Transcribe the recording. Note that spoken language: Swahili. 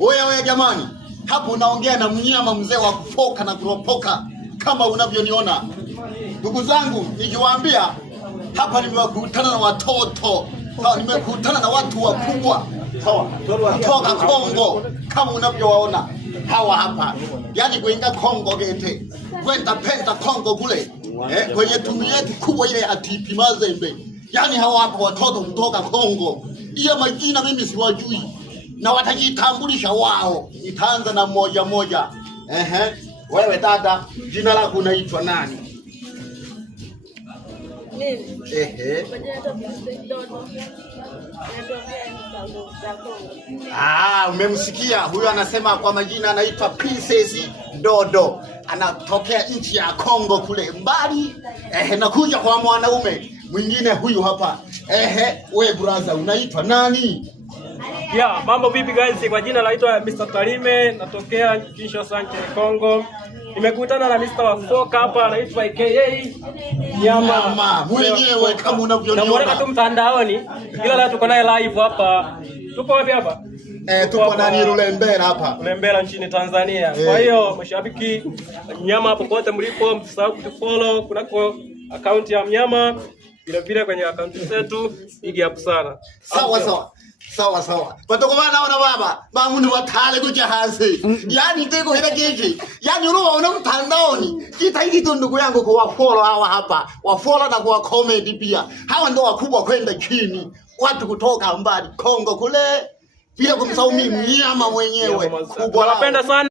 Oya jamani, hapo unaongea na mnyama mzee wa kufoka na kuropoka kama unavyoniona. Ndugu zangu, nikiwaambia hapa nimekutana na watoto, nimekutana na watu wakubwa. Sawa, kutoka Kongo kama unavyowaona hawa hapa. Yaani kuinga Kongo gete. Kwenda penta Kongo kule. Kwenye tumu yetu kubwa ile ya TP Mazembe. Yaani hawa hapa watoto kutoka Kongo. Hiyo majina mimi siwajui. Na watajitambulisha wao. Nitaanza na moja moja. Wewe dada, jina lako unaitwa nani? Mimi. Umemsikia huyo anasema kwa majina anaitwa Princess Dodo. Anatokea nchi ya Kongo kule mbali. Nakuja kwa mwanaume mwingine huyu hapa. We brother, unaitwa nani? Mambo vipi guys? Kwa jina naitwa Mr. Talime, natokea Kinshasa nchini Kongo. Nimekutana na Mr. Wafoka hapa, anaitwa AKA Nyama. Mwenyewe kama unavyoniona. Namuona tu mtandaoni. Ila leo tuko naye live hapa. Tupo wapi hapa? Tupo ndani Lulembela hapa. Lulembela nchini Tanzania. Kwa hiyo mashabiki Nyama popote mlipo, msisahau kutufollow kunako account ya Nyama. Vile kwenye account zetu, big up sana. Sawa. Patokobana naona baba, bamuntu watale kuja hasi. Yaani ndiko hila kiki. Yaani unaona mtandaoni. Jitahidi tu ndugu yangu kuwafollow hawa hapa. Wafollow na kuwa comment pia. Hawa ndio wakubwa kwenda chini. Watu kutoka mbali Kongo kule. Bila kumsahau mimi Nyama mwenyewe. Kubwa. Napenda sana.